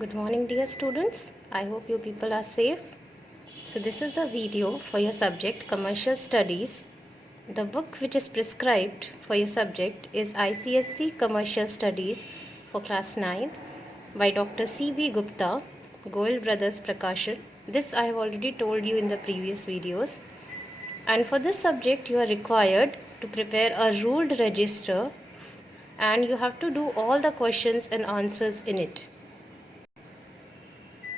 Good morning, dear students. I hope you people are safe. So this is the video for your subject Commercial Studies. The book which is prescribed for your subject is ICSC Commercial Studies for class 9th by Dr. C.B. Gupta, Goel Brothers Prakashan. This I have already told you in the previous videos. And for this subject you are required to prepare a ruled register and you have to do all the questions and answers in it.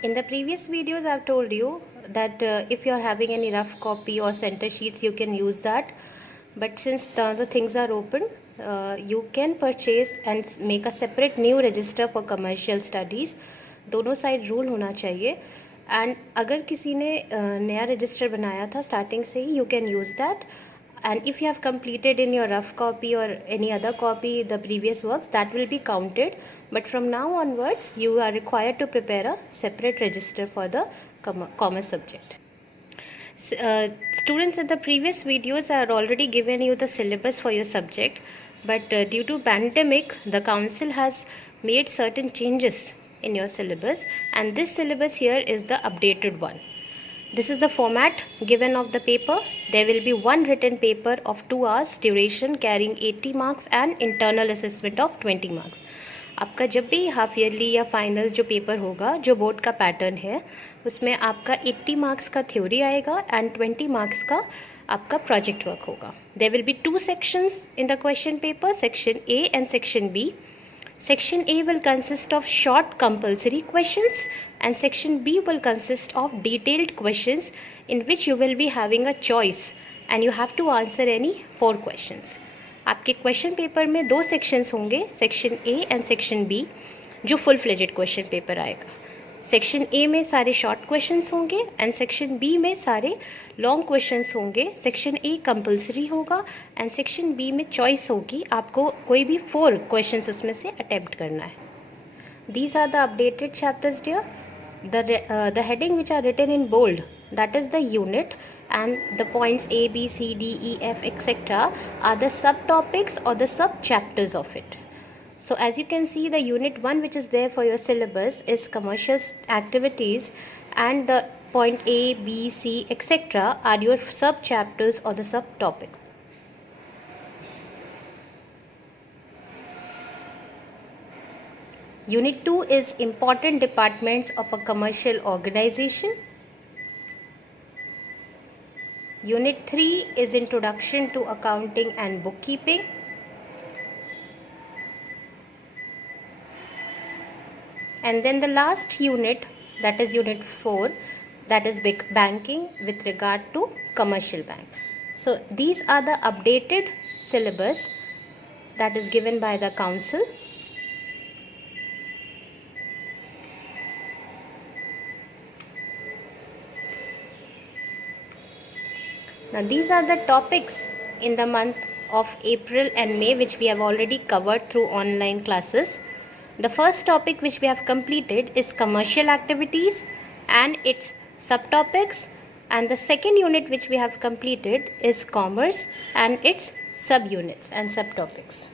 In the previous videos, I've told you that if you're having any rough copy or center sheets, you can use that. But since the things are open, you can purchase and make a separate new register for commercial studies. दोनों side rule होना चाहिए. And अगर किसी ने नया register बनाया था starting से ही, you can use that. And if you have completed in your rough copy or any other copy the previous works, that will be counted. But from now onwards you are required to prepare a separate register for the commerce subject. Students, in the previous videos I had already given you the syllabus for your subject, but due to pandemic the council has made certain changes in your syllabus, and this syllabus here is the updated one. This is the format given of the paper. There will be one written paper of 2 hours duration carrying 80 marks and internal assessment of 20 marks. आपका जब भी half yearly या final जो paper होगा, जो board का pattern है, उसमें आपका 80 मार्क्स का थ्योरी आएगा एंड 20 मार्क्स का आपका प्रोजेक्ट वर्क होगा. There will be 2 sections in the question paper, section A and section B. Section A will consist of short compulsory questions and section B will consist of detailed questions in which you will be having a choice and you have to answer any 4 questions. आपके question paper में 2 sections होंगे, section A and section B, जो full fledged question paper आएगा. Section A में सारे short questions होंगे and section B में सारे लॉन्ग क्वेश्चंस होंगे. सेक्शन ए कंपलसरी होगा एंड सेक्शन बी में चॉइस होगी, आपको कोई भी 4 क्वेश्चंस उसमें से अटेम्प्ट करना है. These are the updated chapters dear. The heading which are written in bold, that is the unit, and the points A, B, C, D, E, F, etc. are the subtopics or the sub chapters of it. So as you can see, the unit 1 which is there for your syllabus is commercial activities, and the point A, B, C, etc. are your sub chapters or the subtopics. Unit 2 is important departments of a commercial organization. Unit 3 is introduction to accounting and bookkeeping. And then the last unit, that is unit 4, that is banking with regard to commercial bank. So these are the updated syllabus that is given by the council. Now these are the topics in the month of April and May which we have already covered through online classes. The first topic which we have completed is commercial activities and its subtopics, and the second unit which we have completed is commerce and its subunits and subtopics.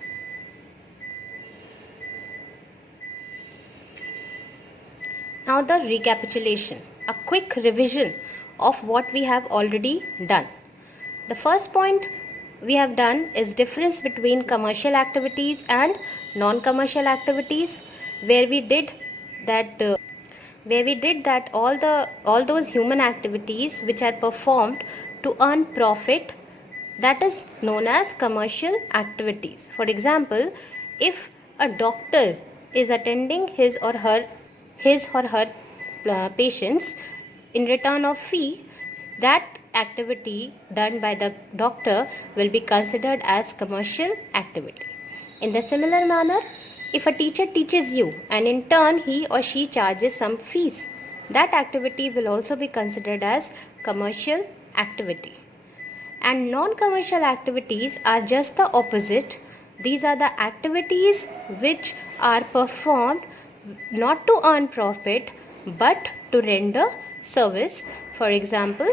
Now the recapitulation, a quick revision of what we have already done. The first point we have done is difference between commercial activities and non-commercial activities, where we did that all those human activities which are performed to earn profit, that is known as commercial activities. For example, if a doctor is attending his or her patients in return of fee, that activity done by the doctor will be considered as commercial activity. In the similar manner, if a teacher teaches you and in turn he or she charges some fees, that activity will also be considered as commercial activity. And non-commercial activities are just the opposite. These are the activities which are performed not to earn profit but to render service. For example,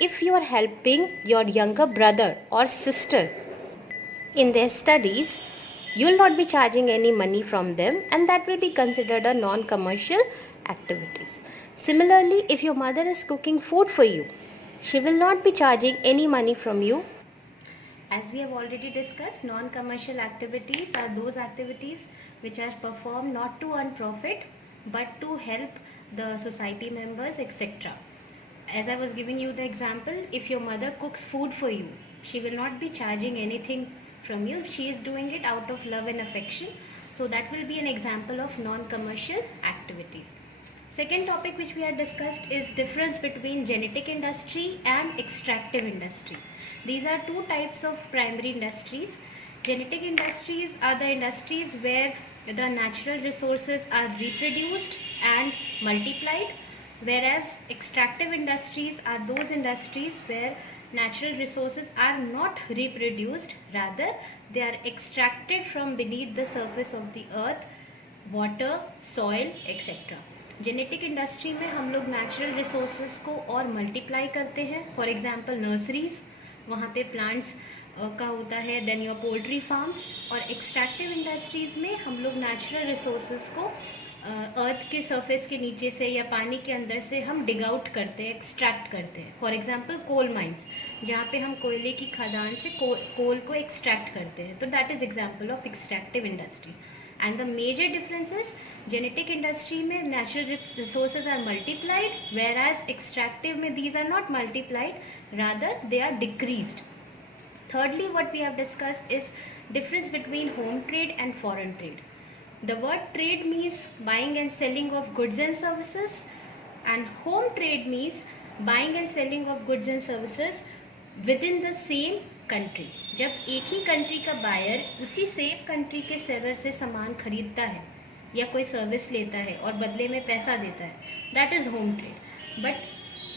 if you are helping your younger brother or sister in their studies, You will not be charging any money from them, and that will be considered a non-commercial activities. Similarly, if your mother is cooking food for you, she will not be charging any money from you. As we have already discussed, non-commercial activities are those activities which are performed not to earn profit but to help the society members, etc. As I was giving you the example, if your mother cooks food for you, she will not be charging anything from you. She is doing it out of love and affection. So that will be an example of non-commercial activities. Second topic which we had discussed is difference between genetic industry and extractive industry. These are two types of primary industries. Genetic industries are the industries where the natural resources are reproduced and multiplied, whereas extractive industries are those industries where natural resources are not reproduced, rather they are extracted from beneath the surface of the earth, water, soil, etc. Genetic industry में हम लोग natural resources को और multiply करते हैं. For example nurseries, वहाँ पे plants का होता है. Then your poultry farms. और एक्सट्रैक्टिव इंडस्ट्रीज में हम लोग नेचुरल रिसोर्सेज को अर्थ के सरफेस के नीचे से या पानी के अंदर से हम डिग आउट करते हैं, एक्सट्रैक्ट करते हैं. फॉर एग्जांपल कोल माइंस, जहाँ पे हम कोयले की खदान से कोल को एक्सट्रैक्ट करते हैं. तो that is example of extractive industry. And the major difference is genetic industry में natural resources are multiplied, whereas extractive में these are not multiplied, rather they are decreased. Thirdly, what we have discussed is difference between home trade and foreign trade. The word trade means buying and selling of goods and services, and home trade means buying and selling of goods and services within the same country. जब एक ही country का buyer उसी same country के seller से सामान खरीदता है या कोई सर्विस लेता है और बदले में पैसा देता है, that is home trade. But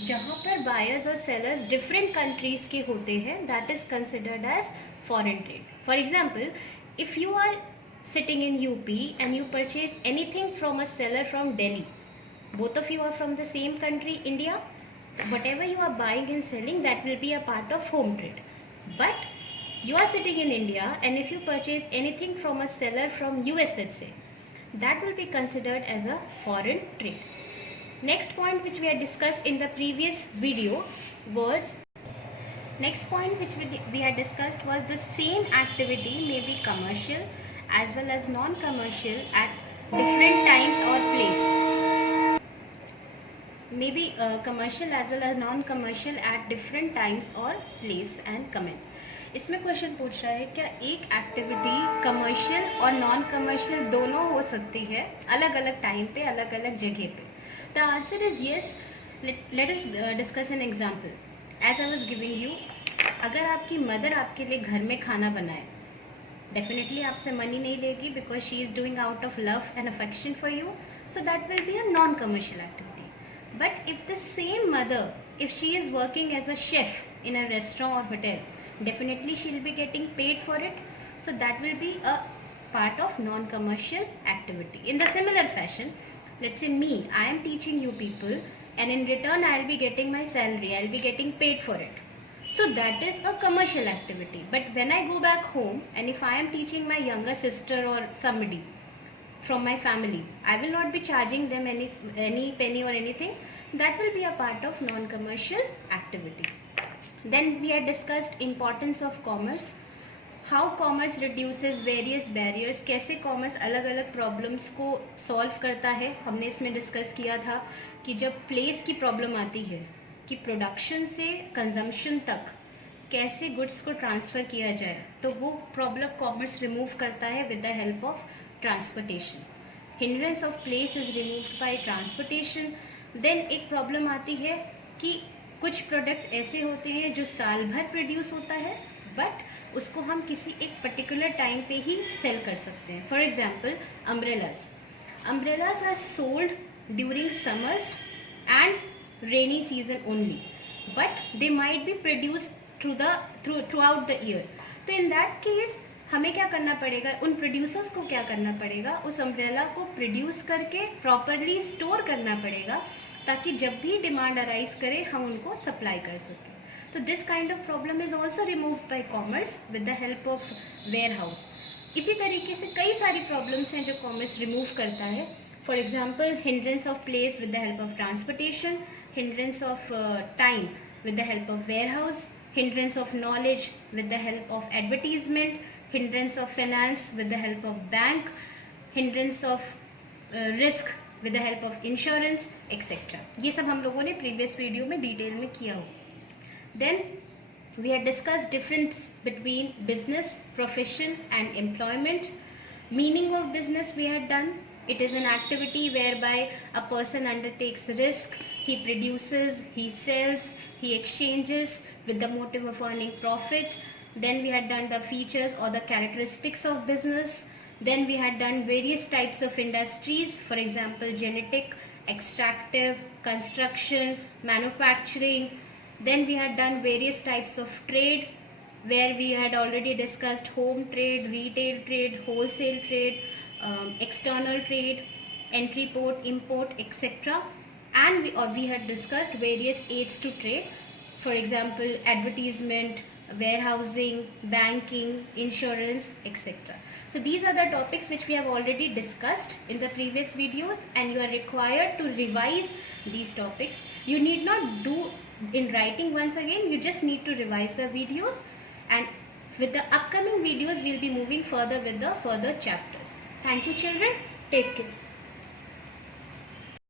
जहाँ पर बायर्स और सेलर्स डिफरेंट कंट्रीज के होते हैं, that is considered as foreign trade. For example, if you are sitting in UP and you purchase anything from a seller from Delhi, both of you are from the same country, India, whatever you are buying and selling, that will be a part of home trade. But you are sitting in India, and if you purchase anything from a seller from US, let's say, that will be considered as a foreign trade. Next point which we had discussed in the previous video was the same activity may be commercial as well as non-commercial at different times or place. Maybe commercial as well as non-commercial at different times or place and comment. इसमें question पूछ रहा है, क्या एक activity commercial और non commercial दोनों हो सकती है अलग अलग टाइम पे, अलग अलग जगह पे? The answer is yes. Let us discuss an example. As I was giving you, अगर आपकी मदर आपके लिए घर में खाना बनाए, डेफिनेटली आपसे मनी नहीं लेगी because she is doing out of love and affection for you, so that will be a non commercial activity. But if the same mother, if she is working as a chef in a restaurant or hotel, definitely she will be getting paid for it. So that will be a part of non-commercial activity. In the similar fashion, let's say me, I am teaching you people, and in return I will be getting my salary, I will be getting paid for it. So that is a commercial activity. But when I go back home, and if I am teaching my younger sister or somebody from my family, I will not be charging them any penny or anything. That will be a part of non-commercial activity. Then we had discussed importance of commerce, how commerce reduces various barriers, कैसे commerce अलग अलग problems को solve करता है. हमने इसमें discuss किया था कि जब place की problem आती है कि production से consumption तक कैसे goods को transfer किया जाए, तो वो problem commerce remove करता है with the help of transportation. Hindrance of place is removed by transportation. Then एक प्रॉब्लम आती है कि कुछ प्रोडक्ट्स ऐसे होते हैं जो साल भर प्रोड्यूस होता है, बट उसको हम किसी एक पर्टिकुलर टाइम पे ही सेल कर सकते हैं. For example umbrellas are sold during summers and rainy season only, but they might be produce throughout the year. तो इन दैट केस हमें क्या करना पड़ेगा, उन प्रोड्यूसर्स को क्या करना पड़ेगा, उस अम्ब्रेला को प्रोड्यूस करके प्रॉपरली स्टोर करना पड़ेगा ताकि जब भी डिमांड अराइज करे हम उनको सप्लाई कर सकें. तो this kind of problem is also removed by commerce with the help of warehouse. इसी तरीके से कई सारी प्रॉब्लम्स हैं जो कॉमर्स रिमूव करता है. For example, hindrance of place with the help of transportation, hindrance of time with the help of warehouse, hindrance of knowledge with the help of advertisement, hindrance of finance with the help of bank, hindrance of risk with the help of insurance, etc. ये सब हम लोगों ने previous video में detail में किया हो. Then we had discussed difference between business, profession and employment. Meaning of business we had done. It is an activity whereby a person undertakes risk, he produces, he sells, he exchanges with the motive of earning profit. Then we had done the features or the characteristics of business. Then we had done various types of industries, for example, genetic, extractive, construction, manufacturing. Then we had done various types of trade, where we had already discussed home trade, retail trade, wholesale trade, external trade, entry port, import, etc. And we had discussed various aids to trade, for example, advertisement, warehousing, banking, insurance, etc. So these are the topics which we have already discussed in the previous videos, and you are required to revise these topics. You need not do in writing once again, you just need to revise the videos, and with the upcoming videos we will be moving further with the further chapters. Thank you children. Take care.